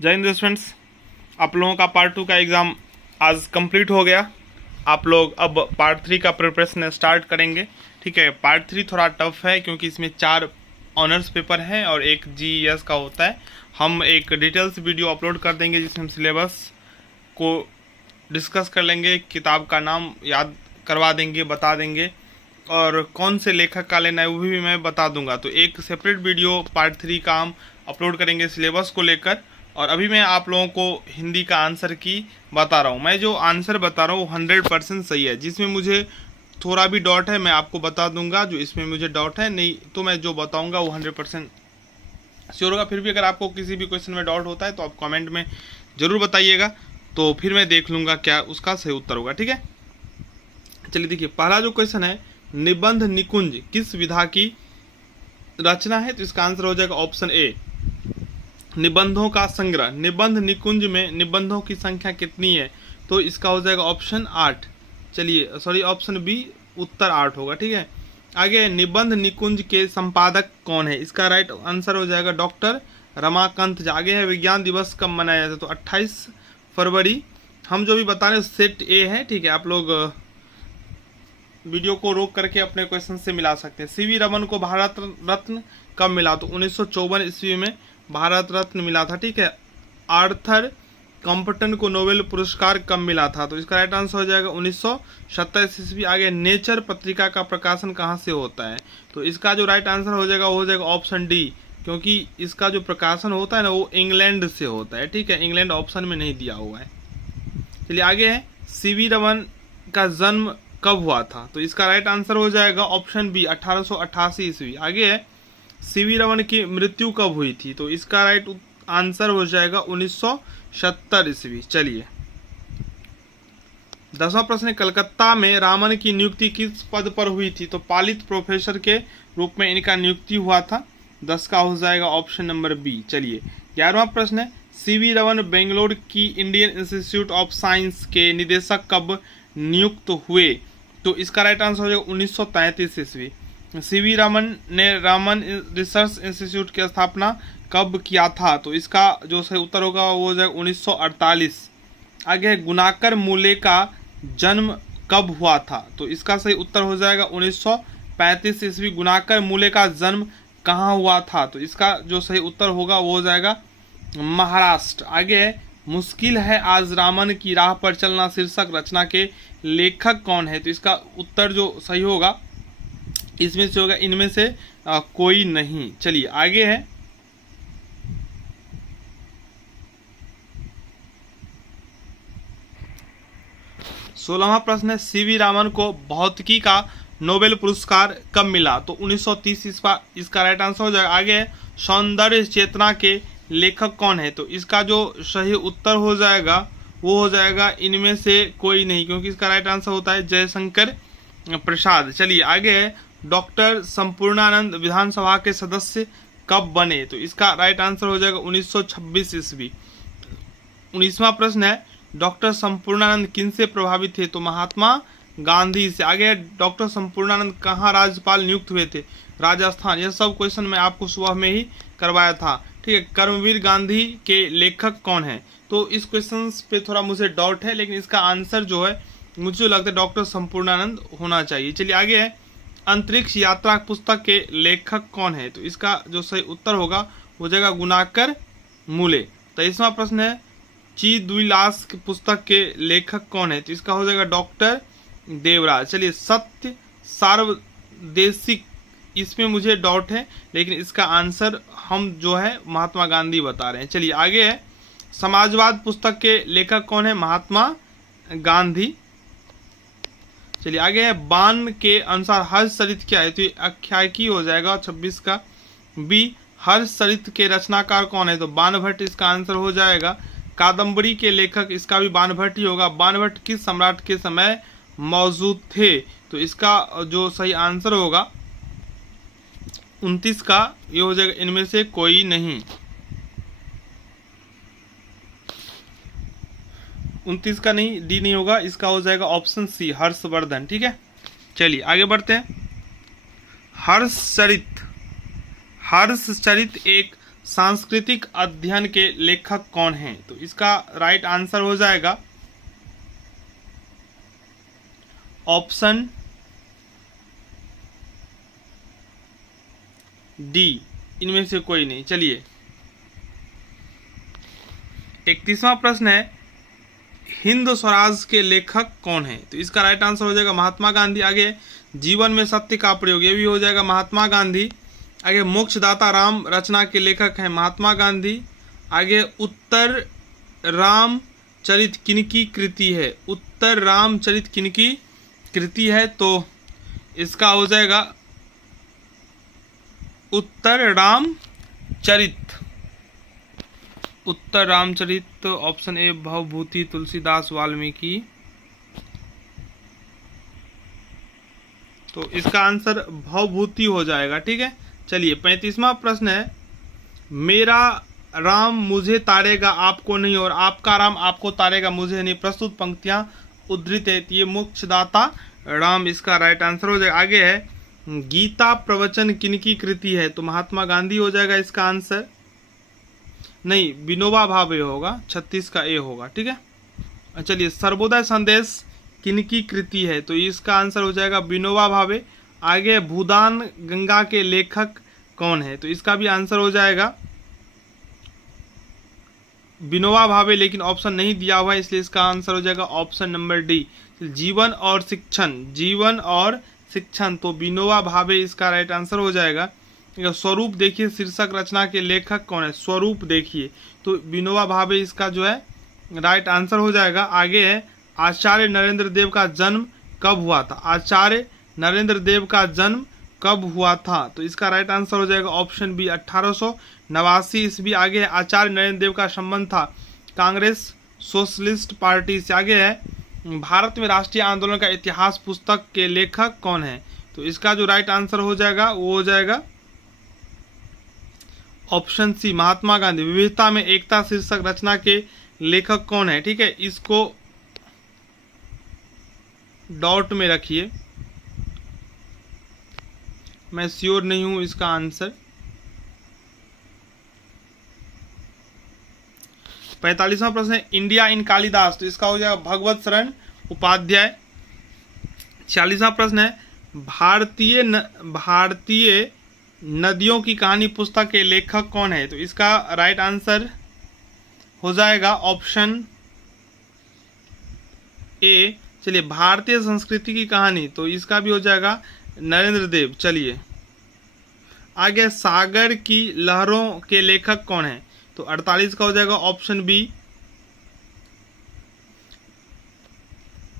जय हिंद स्टूडेंट्स, आप लोगों का पार्ट 2 का एग्ज़ाम आज कंप्लीट हो गया। आप लोग अब पार्ट 3 का प्रिपरेशन स्टार्ट करेंगे। ठीक है, पार्ट 3 थोड़ा टफ है क्योंकि इसमें 4 ऑनर्स पेपर हैं और एक जीएस का होता है। हम एक डिटेल्स वीडियो अपलोड कर देंगे जिसमें हम सिलेबस को डिस्कस कर लेंगे, किताब का नाम याद करवा देंगे, बता देंगे और कौन से लेखक का लेना है वो भी मैं बता दूंगा। तो एक सेपरेट वीडियो पार्ट 3 का हम अपलोड करेंगे सिलेबस को लेकर। और अभी मैं आप लोगों को हिंदी का आंसर की बता रहा हूँ। मैं जो आंसर बता रहा हूँ 100% सही है। जिसमें मुझे थोड़ा भी डाउट है मैं आपको बता दूंगा, जो इसमें मुझे डाउट है नहीं तो मैं जो बताऊंगा वो 100% श्योर होगा। फिर भी अगर आपको किसी भी क्वेश्चन में डाउट होता है तो आप कमेंट में ज़रूर बताइएगा, तो फिर मैं देख लूँगा क्या उसका सही उत्तर होगा। ठीक है, चलिए देखिए, पहला जो क्वेश्चन है, निबंध निकुंज किस विधा की रचना है? तो इसका आंसर हो जाएगा ऑप्शन ए, निबंधों का संग्रह। निबंध निकुंज में निबंधों की संख्या कितनी है? तो इसका हो जाएगा ऑप्शन 8। चलिए सॉरी, ऑप्शन बी उत्तर 8 होगा। ठीक है, आगे निबंध निकुंज के संपादक कौन है? इसका राइट आंसर हो जाएगा डॉक्टर रमाकांत। आगे है विज्ञान दिवस कब मनाया जाता है? तो 28 फरवरी। हम जो भी बता रहे हैं सेट ए है। ठीक है, आप लोग वीडियो को रोक करके अपने क्वेश्चन से मिला सकते हैं। सीवी रमन को भारत रत्न कब मिला? तो 1954 ईस्वी में भारत रत्न मिला था। ठीक है, आर्थर कॉम्पटन को नोबेल पुरस्कार कब मिला था? तो इसका राइट आंसर हो जाएगा 1927 ईस्वी। आगे नेचर पत्रिका का प्रकाशन कहाँ से होता है? तो इसका जो राइट आंसर हो जाएगा वो हो जाएगा ऑप्शन डी, क्योंकि इसका जो प्रकाशन होता है ना वो इंग्लैंड से होता है। ठीक है, इंग्लैंड ऑप्शन में नहीं दिया हुआ है। चलिए आगे है, सीवी रमन का जन्म कब हुआ था? तो इसका राइट आंसर हो जाएगा ऑप्शन बी 1888 ईस्वी। आगे है, सीवी रमन की मृत्यु कब हुई थी? तो इसका राइट आंसर हो जाएगा 1970 ईस्वी। चलिए 10वां प्रश्न, कलकत्ता में रामन की नियुक्ति किस पद पर हुई थी? तो पालित प्रोफेसर के रूप में इनका नियुक्ति हुआ था। 10 का हो जाएगा ऑप्शन नंबर बी। चलिए 11वां प्रश्न है, सीवी रमन बेंगलोर की इंडियन इंस्टीट्यूट ऑफ साइंस के निदेशक कब नियुक्त हुए? तो इसका राइट आंसर हो जाएगा 1933 ईस्वी। सीवी रमन ने रामन रिसर्च इंस्टीट्यूट की स्थापना कब किया था? तो इसका जो सही उत्तर होगा वो हो जाएगा 1948। आगे है, गुणाकर मूले का जन्म कब हुआ था? तो इसका सही उत्तर हो जाएगा 1935 ईस्वी। गुणाकर मूले का जन्म कहाँ हुआ था? तो इसका जो सही उत्तर होगा वो हो जाएगा महाराष्ट्र। आगे है, मुश्किल है आज रामन की राह पर चलना शीर्षक रचना के लेखक कौन है? तो इसका उत्तर जो सही होगा इसमें से होगा इनमें से कोई नहीं। चलिए आगे है, सोलहवां प्रश्न है, सीवी रामन को भौतिकी का नोबेल पुरस्कार कब मिला? तो 1930 इसका राइट आंसर हो जाएगा। आगे है, सौंदर्य चेतना के लेखक कौन है? तो इसका जो सही उत्तर हो जाएगा वो हो जाएगा इनमें से कोई नहीं, क्योंकि इसका राइट आंसर होता है जयशंकर प्रसाद। चलिए आगे है, डॉक्टर संपूर्णानंद विधानसभा के सदस्य कब बने? तो इसका राइट आंसर हो जाएगा 1926 ईस्वी। 19वां प्रश्न है, डॉक्टर संपूर्णानंद किन से प्रभावित थे? तो महात्मा गांधी से। आगे डॉक्टर संपूर्णानंद कहाँ राज्यपाल नियुक्त हुए थे? राजस्थान। यह सब क्वेश्चन मैं आपको सुबह में ही करवाया था। ठीक है, कर्मवीर गांधी के लेखक कौन है? तो इस क्वेश्चन पे थोड़ा मुझे डाउट है, लेकिन इसका आंसर जो है मुझे जो लगता है डॉक्टर संपूर्णानंद होना चाहिए। चलिए आगे है, अंतरिक्ष यात्रा पुस्तक के लेखक कौन है? तो इसका जो सही उत्तर होगा वो जाएगा गुणाकर मूले। 23वां प्रश्न है, ची द्विलास की पुस्तक के लेखक कौन है? तो इसका हो जाएगा डॉक्टर देवराज। चलिए सत्य सार्वदेशिक, इसमें मुझे डाउट है, लेकिन इसका आंसर हम जो है महात्मा गांधी बता रहे हैं। चलिए आगे है, समाजवाद पुस्तक के लेखक कौन है? महात्मा गांधी। चलिए आगे है, बाण के अनुसार हर्षचरित क्या है? तो ये आख्यायिकी हो जाएगा 26 का बी। हर्षचरित के रचनाकार कौन है? तो बाणभट्ट इसका आंसर हो जाएगा। कादम्बरी के लेखक इसका भी बाणभट्ट ही होगा। बाणभट्ट किस सम्राट के समय मौजूद थे? तो इसका जो सही आंसर होगा 29 का ये हो जाएगा इनमें से कोई नहीं। 29 का नहीं, डी नहीं होगा, इसका हो जाएगा ऑप्शन सी हर्षवर्धन। ठीक है, चलिए आगे बढ़ते हैं। हर्षचरित एक सांस्कृतिक अध्ययन के लेखक कौन हैं? तो इसका राइट आंसर हो जाएगा ऑप्शन डी, इनमें से कोई नहीं। चलिए 31वां प्रश्न है, हिंद स्वराज के लेखक कौन है? तो इसका राइट आंसर हो जाएगा महात्मा गांधी। आगे जीवन में सत्य का प्रयोग, ये भी हो जाएगा महात्मा गांधी। आगे मोक्षदाता राम रचना के लेखक हैं महात्मा गांधी। आगे उत्तर रामचरित किनकी कृति है? उत्तर रामचरित किनकी कृति है? तो इसका हो जाएगा उत्तर रामचरित। उत्तर रामचरित ऑप्शन ए भवभूति तुलसीदास वाल्मीकि। तो इसका आंसर भवभूति हो जाएगा। ठीक है, चलिए 35वां प्रश्न है, मेरा राम मुझे तारेगा आपको नहीं और आपका राम आपको तारेगा मुझे नहीं, प्रस्तुत पंक्तियां उद्धृत है। ये मोक्षदाता राम इसका राइट आंसर हो जाएगा। आगे है गीता प्रवचन किनकी कृति है? तो महात्मा गांधी हो जाएगा इसका आंसर। नहीं, विनोबा भावे होगा, 36 का ए होगा। ठीक है, चलिए सर्वोदय संदेश किनकी कृति है? तो इसका आंसर हो जाएगा विनोबा भावे। आगे भूदान गंगा के लेखक कौन है? तो इसका भी आंसर हो जाएगा विनोबा भावे, लेकिन ऑप्शन नहीं दिया हुआ है इसलिए इसका आंसर हो जाएगा ऑप्शन नंबर डी, जीवन और शिक्षण। जीवन और शिक्षण, तो विनोबा भावे इसका राइट आंसर हो जाएगा। स्वरूप देखिए शीर्षक रचना के लेखक कौन है? स्वरूप देखिए, तो विनोबा भावे इसका जो है राइट आंसर हो जाएगा। आगे है आचार्य नरेंद्र देव का जन्म कब हुआ था? आचार्य नरेंद्र देव का जन्म कब हुआ था? तो इसका राइट आंसर हो जाएगा ऑप्शन बी, 1889 ईस्वी। आगे है आचार्य नरेंद्र देव का संबंध था कांग्रेस सोशलिस्ट पार्टी से। आगे है भारत में राष्ट्रीय आंदोलन का इतिहास पुस्तक के लेखक कौन है? तो इसका जो राइट आंसर हो जाएगा वो हो जाएगा ऑप्शन सी, महात्मा गांधी। विविधता में एकता शीर्षक रचना के लेखक कौन है? ठीक है, इसको डॉट में रखिए, मैं श्योर नहीं हूं इसका आंसर। 45वां प्रश्न है, इंडिया इन कालिदास। तो इसका हो जाएगा भगवत शरण उपाध्याय। 46वां प्रश्न है, भारतीय नदियों की कहानी पुस्तक के लेखक कौन है? तो इसका राइट आंसर हो जाएगा ऑप्शन ए। चलिए भारतीय संस्कृति की कहानी, तो इसका भी हो जाएगा नरेंद्र देव। चलिए आगे सागर की लहरों के लेखक कौन है? तो 48 का हो जाएगा ऑप्शन बी।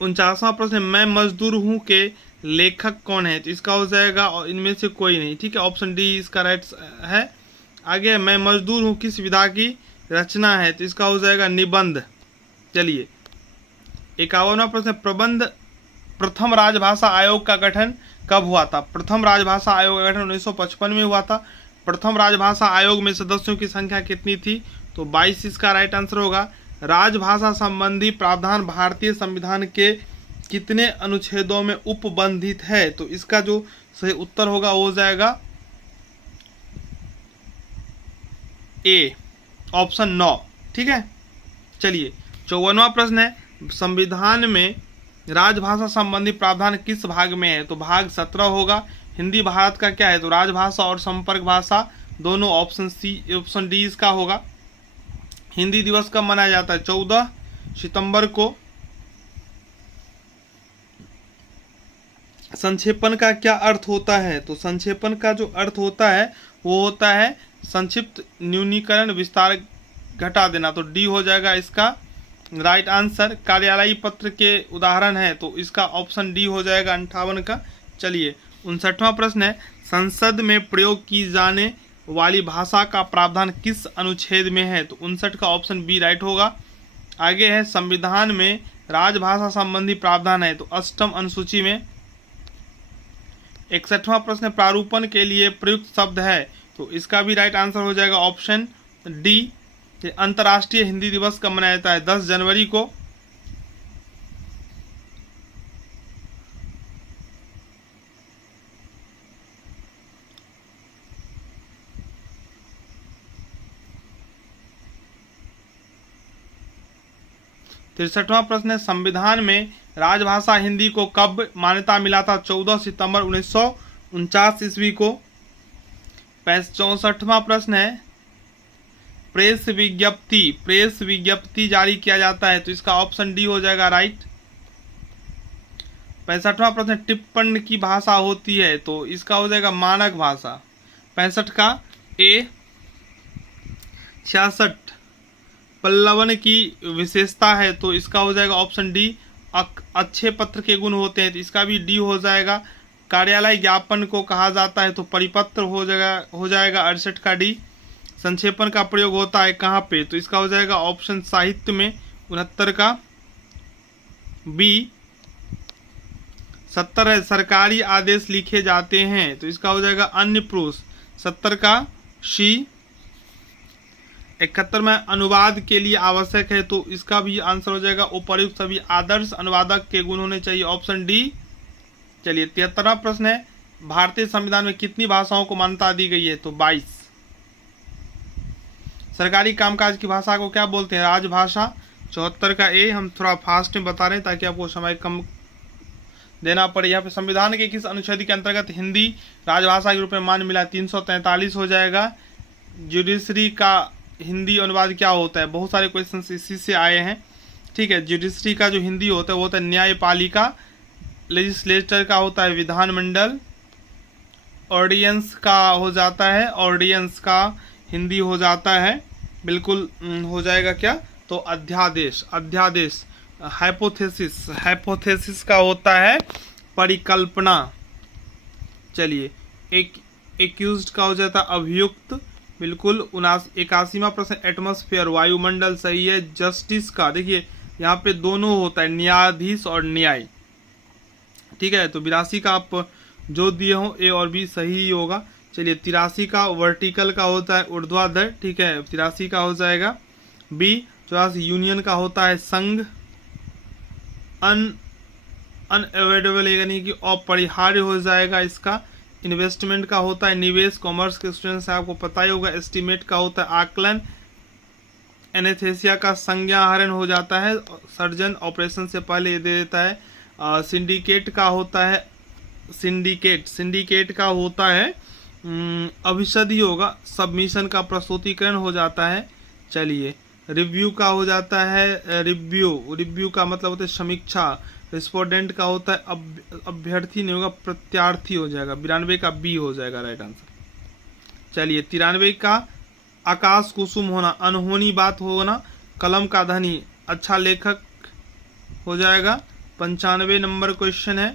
49वां प्रश्न, मैं मजदूर हूं के लेखक कौन है? तो इसका हो जाएगा और इनमें से कोई नहीं। ठीक है, ऑप्शन डी इसका राइट है। आगे मैं मजदूर हूं किस विधा की रचना है? तो इसका हो जाएगा निबंध। चलिए 51वां प्रश्न, प्रथम राजभाषा आयोग का गठन कब हुआ था? प्रथम राजभाषा आयोग का गठन 1955 में हुआ था। प्रथम राजभाषा आयोग में सदस्यों की संख्या कितनी थी? तो 22 इसका राइट आंसर होगा। राजभाषा संबंधी प्रावधान भारतीय संविधान के कितने अनुच्छेदों में उपबंधित है? तो इसका जो सही उत्तर होगा वो हो जाएगा ए, ऑप्शन 9। ठीक है, चलिए 54वां प्रश्न है, संविधान में राजभाषा संबंधी प्रावधान किस भाग में है? तो भाग 17 होगा। हिंदी भारत का क्या है? तो राजभाषा और संपर्क भाषा दोनों, ऑप्शन सी, ऑप्शन डी इसका होगा। हिंदी दिवस कब मनाया जाता है? 14 सितंबर को। संक्षेपण का क्या अर्थ होता है? तो संक्षेपण का जो अर्थ होता है वो होता है संक्षिप्त, न्यूनीकरण, विस्तार, घटा देना। तो डी हो जाएगा इसका राइट आंसर। कार्यालयी पत्र के उदाहरण है, तो इसका ऑप्शन डी हो जाएगा 58 का। चलिए 59वां प्रश्न है, संसद में प्रयोग की जाने वाली भाषा का प्रावधान किस अनुच्छेद में है? तो 59 का ऑप्शन बी राइट होगा। आगे है संविधान में राजभाषा संबंधी प्रावधान है, तो 8वीं अनुसूची में। 61वां प्रश्न, प्रारूपण के लिए प्रयुक्त शब्द है, तो इसका भी राइट आंसर हो जाएगा ऑप्शन डी। अंतर्राष्ट्रीय हिंदी दिवस कब मनाया जाता है? 10 जनवरी को। 63वां प्रश्न है, संविधान में राजभाषा हिंदी को कब मान्यता मिला था? 14 सितंबर 1949 ईस्वी को। 64वां प्रश्न है, प्रेस विज्ञप्ति जारी किया जाता है, तो इसका ऑप्शन डी हो जाएगा राइट। 65वां प्रश्न, टिप्पण की भाषा होती है, तो इसका हो जाएगा मानक भाषा। 65 का ए। 66 पल्लवन की विशेषता है, तो इसका हो जाएगा ऑप्शन डी। अच्छे पत्र के गुण होते हैं, तो इसका भी डी हो जाएगा। कार्यालय ज्ञापन को कहा जाता है, तो परिपत्र हो जाएगा 68 का डी। संक्षेपण का प्रयोग होता है कहाँ पे? तो इसका हो जाएगा ऑप्शन साहित्य में 69 का बी। 70 है, सरकारी आदेश लिखे जाते हैं, तो इसका हो जाएगा अन्य पुरुष, 70 का सी। 71 में अनुवाद के लिए आवश्यक है, तो इसका भी आंसर हो जाएगा उपर्युक्त सभी आदर्श अनुवादक के गुण होने चाहिए, ऑप्शन डी। चलिए 73वां प्रश्न है, भारतीय संविधान में कितनी भाषाओं को मान्यता दी गई है? तो 22। सरकारी कामकाज की भाषा को क्या बोलते हैं? राजभाषा। 74 का ए। हम थोड़ा फास्ट में बता रहे हैं ताकि आपको समय कम देना पड़े। यहाँ पे संविधान के किस अनुच्छेद के अंतर्गत हिंदी राजभाषा के रूप में मान मिला? 343 हो जाएगा। जुडिशरी का हिंदी अनुवाद क्या होता है? बहुत सारे क्वेश्चन इसी से आए हैं, ठीक है। जुडिशरी का जो हिंदी होता है वो होता है न्यायपालिका। लेजिस्लेचर का होता है विधानमंडल। ऑर्डिनेंस का हो जाता है, ऑर्डिनेंस का हिंदी हो जाता है, बिल्कुल हो जाएगा क्या? तो अध्यादेश। अध्यादेश। हाइपोथेसिस का होता है परिकल्पना। चलिए एक्यूज्ड का हो जाता है अभियुक्त, बिल्कुल। 81वां प्रश्न, एटमॉस्फेयर वायुमंडल सही है। जस्टिस का देखिए यहाँ पे दोनों होता है, न्यायाधीश और न्याय, ठीक है। तो 82 का आप जो दिए हो ए और बी सही ही होगा। चलिए 83 का वर्टिकल का होता है ऊर्ध्वाधर, ठीक है, 83 का हो जाएगा बी। 84 यूनियन का होता है संघ। अनएवॉइडेबल यानी कि अपरिहार्य हो जाएगा इसका। इन्वेस्टमेंट का होता है निवेश। कॉमर्स के स्टूडेंट से आपको पता ही होगा। एस्टीमेट का होता है आकलन। एनेस्थेसिया का संज्ञाहरण हो जाता है, सर्जन ऑपरेशन से पहले ये दे देता है। सिंडिकेट का होता है सिंडिकेट का होता है अभिषेधि होगा। सबमिशन का प्रस्तुतिकरण हो जाता है। चलिए रिव्यू का हो जाता है रिव्यू का मतलब होता है समीक्षा। रिस्पोंडेंट का होता है अभ्यर्थी नहीं होगा, प्रत्यार्थी हो जाएगा। 92 का बी हो जाएगा राइट आंसर। चलिए 93 का आकाश कुसुम होना, अनहोनी बात होना। कलम का धनी अच्छा लेखक हो जाएगा। 95 नंबर क्वेश्चन है,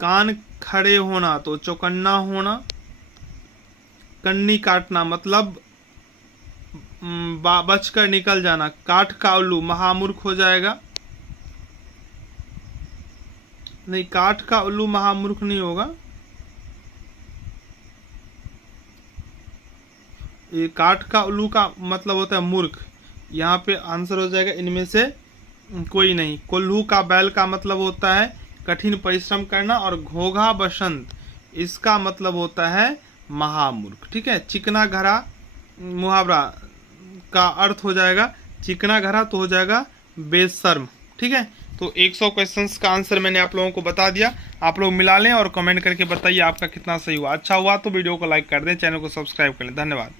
कान खड़े होना तो चौकन्ना होना। कन्नी काटना मतलब बचकर निकल जाना। काठ का उल्लू महामूर्ख हो जाएगा। नहीं, काठ का उल्लू महामूर्ख नहीं होगा, ये काठ का उल्लू का मतलब होता है मूर्ख। यहाँ पे आंसर हो जाएगा इनमें से कोई नहीं। कोल्हू का बैल का मतलब होता है कठिन परिश्रम करना। और घोघा बसंत इसका मतलब होता है महामूर्ख, ठीक है। चिकना घरा मुहावरा का अर्थ हो जाएगा चिकना घरा, तो हो जाएगा बेशर्म, ठीक है। तो 100 क्वेश्चंस का आंसर मैंने आप लोगों को बता दिया। आप लोग मिला लें और कमेंट करके बताइए आपका कितना सही हुआ। अच्छा हुआ तो वीडियो को लाइक कर दें, चैनल को सब्सक्राइब कर लें। धन्यवाद।